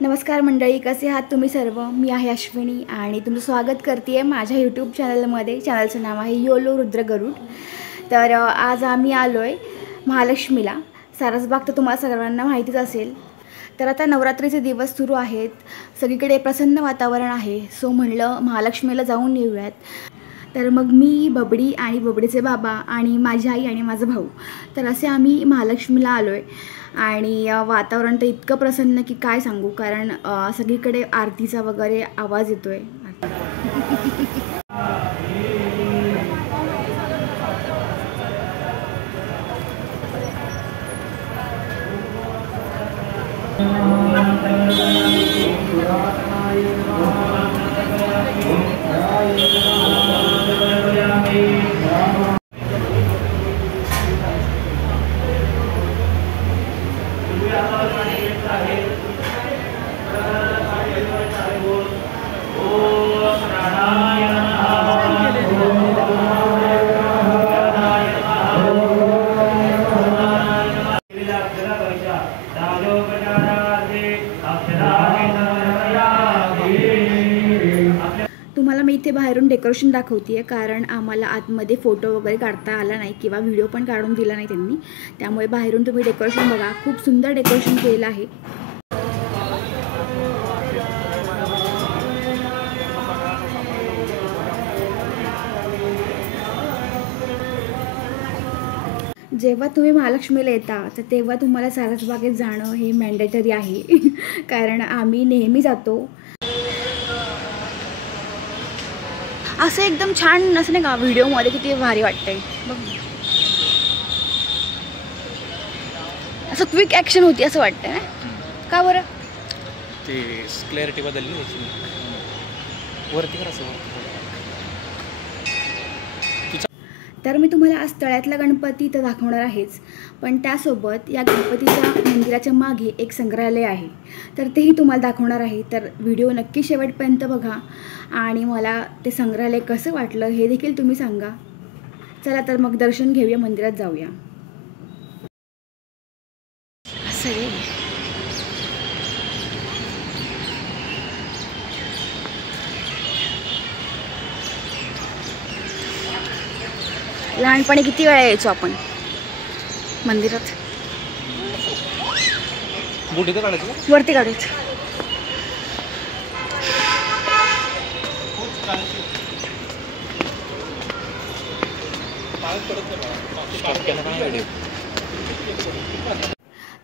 नमस्कार मंडळी, कसे आहात तुम्ही सर्व? मी आहे अश्विनी आणि तुमचं स्वागत करते आहे माझ्या यूट्यूब चॅनलमध्ये. चॅनलचं नाव आहे योलो रुद्र गरुड. तर आज आम्ही आलो आहे महालक्ष्मीला. सारसबाग तर तुम्हाला सर्वांना माहितीच असेल. तर आता नवरात्रीचे दिवस सुरू आहेत, सगळीकडे प्रसन्न वातावरण आहे. सो म्हणलं महालक्ष्मीला जाऊन येऊयात. तर मग मी, बबडी आणि बबडीचे बाबा आणि माझी आई आणि माझा भाऊ, तर असे आम्ही महालक्ष्मीला आलो आहे. आणि वातावरण तर इतकं प्रसन्न की काय सांगू, कारण सगळीकडे आरतीचा वगैरे आवाज येतो आहे. तुम्हाला मी इथे बाहेरून डेकोरेशन दाखवते आहे, कारण आम्हाला आतमध्ये फोटो वगैरे काढता आला नाही किंवा व्हिडिओ पण काढून दिला नाही त्यांनी. त्यामुळे बाहेरून तुम्ही डेकोरेशन बघा, खूप सुंदर डेकोरेशन केलेलं आहे. जेव्हा तुम्ही महालक्ष्मीला येता तर तेव्हा तुम्हाला सारसबागेत जाणं हे मॅन्डेटरी आहे. कारण आम्ही नेहमी जातो. असं एकदम छान असं नाही का, व्हिडिओमध्ये किती भारी वाटतंय बघ. असं क्विक ॲक्शन होती असं वाटतंय ना, का बरं? ते क्लॅरिटी बदलली वरती करा असं. तर मी तुम्हाला आज तळ्यातला गणपती तर दाखवणार आहेच, पण त्यासोबत या गणपतीच्या मंदिराच्या मागे एक संग्रहालय आहे, तर तेही तुम्हाला दाखवणार आहे. तर व्हिडिओ नक्की शेवटपर्यंत बघा आणि मला ते संग्रहालय कसं वाटलं हे देखील तुम्ही सांगा. चला तर मग दर्शन घेऊया, मंदिरात जाऊया. लहानपणी किती वेळा यायचो आपण मंदिरात. वरती काढायचं.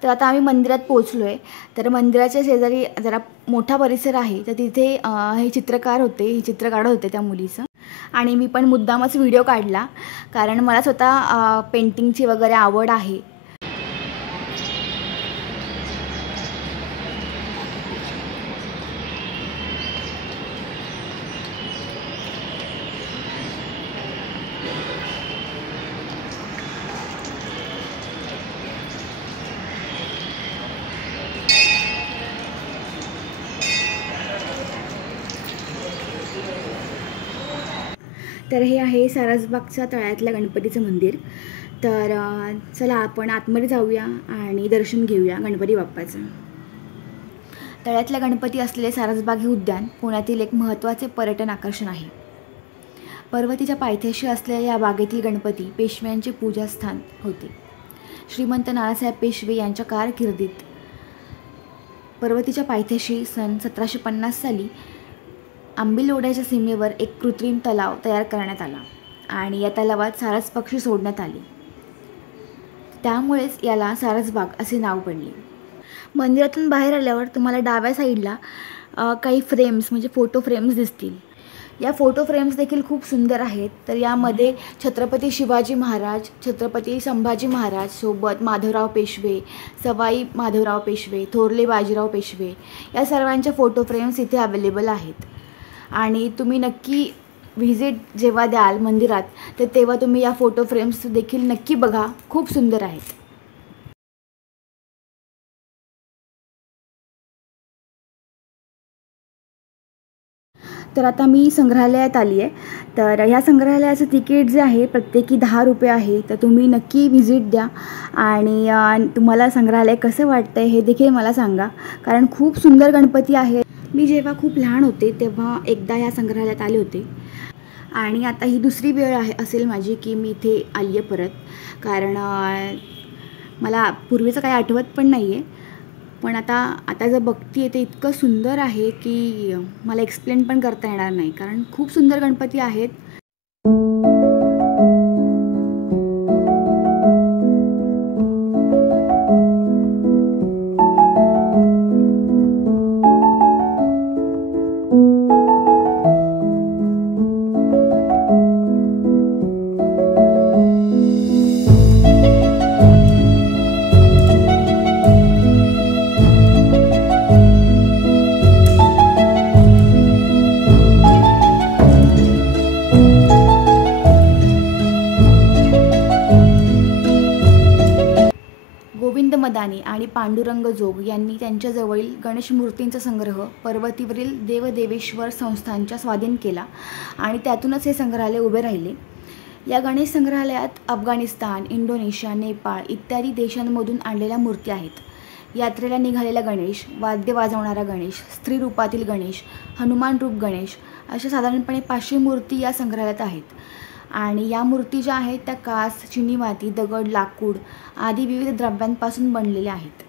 तर आता आम्ही मंदिरात पोहोचलो आहे. तर मंदिराच्या शेजारी जरा मोठा परिसर आहे, तर तिथे हे चित्रकार होते, हे चित्र काढत होते त्या मुलीचं. आणि मी पण मुद्दामच व्हिडिओ काढला, कारण मला स्वतः पेंटिंगची वगैरे आवड आहे. तर हे आहे सारसबागच्या तळ्यातल्या गणपतीचं मंदिर. तर चला आपण आतमध्ये जाऊया आणि दर्शन घेऊया गणपती बाप्पाचं. तळ्यातल्या गणपती असलेले सारसबाग हे उद्यान पुण्यातील एक महत्त्वाचे पर्यटन आकर्षण आहे. पर्वतीच्या पायथ्याशी असलेल्या या बागेतील गणपती पेशव्यांचे पूजास्थान होते. श्रीमंत नानासाहेब पेशवे यांच्या कारकिर्दीत पर्वतीच्या पायथ्याशी सन 1750 साली आंबिलोड्याच्या सीमेवर एक कृत्रिम तलाव तयार करण्यात आला आणि या तलावात सारस पक्षी सोडण्यात आले. त्यामुळेच याला सारसबाग असे नाव पडले. मंदिरातून बाहेर आल्यावर तुम्हाला डाव्या साईडला काही फ्रेम्स म्हणजे फोटो फ्रेम्स दिसतील. या फोटो फ्रेम्स देखील खूप सुंदर आहेत. तर यामध्ये छत्रपती शिवाजी महाराज, छत्रपती संभाजी महाराज सोबत माधवराव पेशवे, सवाई माधवराव पेशवे, थोरले बाजीराव पेशवे या सर्वांच्या फोटो फ्रेम्स इथे अवेलेबल आहेत. आणि तुम्ही नक्की व्हिजिट जेव्हा द्याल मंदिरात, तर तेव्हा तुम्ही या फोटो फ्रेम्स देखील नक्की बघा, खूप सुंदर आहेत. तर आता मी संग्रहालयात आली आहे. तर ह्या संग्रहालयाचं तिकीट जे आहे प्रत्येकी 10 रुपये आहे. तर तुम्ही नक्की व्हिजिट द्या आणि तुम्हाला संग्रहालय कसं वाटतं आहे हे देखील मला सांगा, कारण खूप सुंदर गणपती आहे. मी जेव्हा खूप लहान होते तेव्हा एकदा ह्या संग्रहालयात आले होते आणि आता ही दुसरी वेळ असेल माझी की मी इथे आली आहे परत, कारण मला पूर्वीचं काही आठवत पण नाही आहे. पण आता जर बघते ते इतकं सुंदर आहे की मला एक्सप्लेन पण करता येणार नाही, कारण खूप सुंदर गणपती आहेत. गोविंद मदानी आणि पांडुरंग जोग यांनी त्यांच्याजवळील गणेश मूर्तींचा संग्रह पर्वतीवरील देवदेवेश्वर संस्थांच्या स्वाधीन केला आणि त्यातूनच हे संग्रहालय उभे राहिले. या गणेश संग्रहालयात अफगाणिस्तान, इंडोनेशिया, नेपाळ इत्यादी देशांमधून आणलेल्या मूर्ती आहेत. यात्रेला निघालेला गणेश, वाद्य वाजवणारा गणेश, स्त्री रूपातील गणेश, हनुमान रूप गणेश अशा साधारणपणे 500 मूर्ती या संग्रहालयात आहेत. आणि या मूर्ती ज्या आहेत त्या काच, चिनी माती, दगड, लाकूड आदी विविध द्रव्यांपासून बनलेल्या आहेत.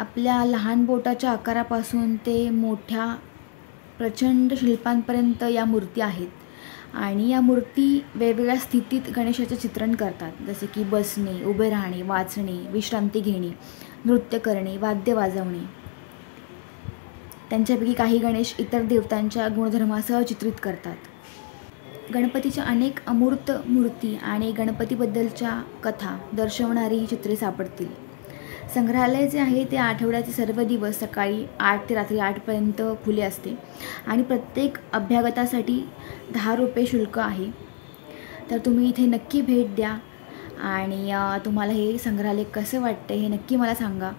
आपल्या लहान बोटाच्या आकारापासून ते मोठ्या प्रचंड शिल्पांपर्यंत या मूर्ती आहेत. आणि या मूर्ती वेगवेगळ्या स्थितीत गणेशाचे चित्रण करतात, जसे की बसणे, उभे राहणे, वाचणे, विश्रांती घेणे, नृत्य करणे, वाद्य वाजवणे. त्यांच्यापैकी काही गणेश इतर देवतांच्या गुणधर्मासह चित्रित करतात. गणपतीच्या अनेक अमूर्त मूर्ती आणि गणपतीबद्दलच्या कथा दर्शवणारी ही चित्रे सापडतील. संग्रहालय जे आहे ते आठवड्याचे सर्व दिवस सकाळी 8 ते रात्री 8पर्यंत खुले असते आणि प्रत्येक अभ्यागतासाठी 10 रुपये शुल्क आहे. तर तुम्ही इथे नक्की भेट द्या आणि तुम्हाला हे संग्रहालय कसं वाटतं हे नक्की मला सांगा.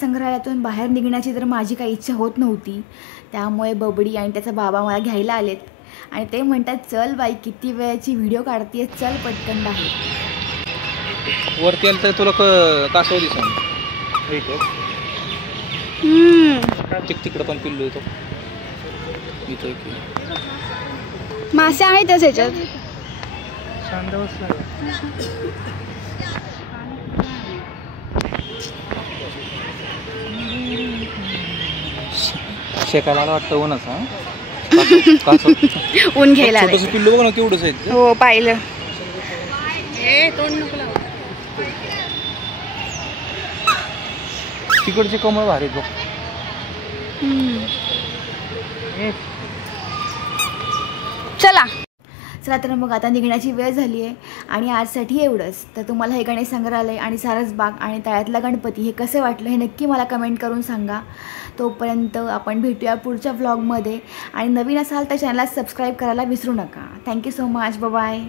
संग्रहालयातून बाहेर निघण्याची तर माझी काही इच्छा होत नव्हती. त्यामुळे बबडी आणि त्याचा बाबा मला घ्यायला आलेत आणि ते म्हणतात, चल बाई किती वेळची व्हिडिओ काढतेय, चल पटकन बाहेर. वरती आलं तर तुला कासव दिसेल. तिकडं पण पिल्लू येतो. मासे आहेतच ह्याच्यात. शेकायला मला वाटतं ऊनच. ऊन घ्यायला पिल्लू बघ ना केवढंच आहे. हो पाहिलं. तिकडचे कमळ भारी बघ. चला. चला तर मग आता निघण्याची वेळ झाली आहे आणि आजसाठी एवढंच. तर तुम्हाला हे गणेश संग्रहालय आणि सारसबाग आणि तळ्यातला गणपती हे कसे वाटलं हे नक्की मला कमेंट करून सांगा. तोपर्यंत आपण भेटूया पुढच्या व्लॉगमध्ये आणि नवीन असाल तर चॅनलला सबस्क्राईब करायला विसरू नका. Thank you so much. बाय.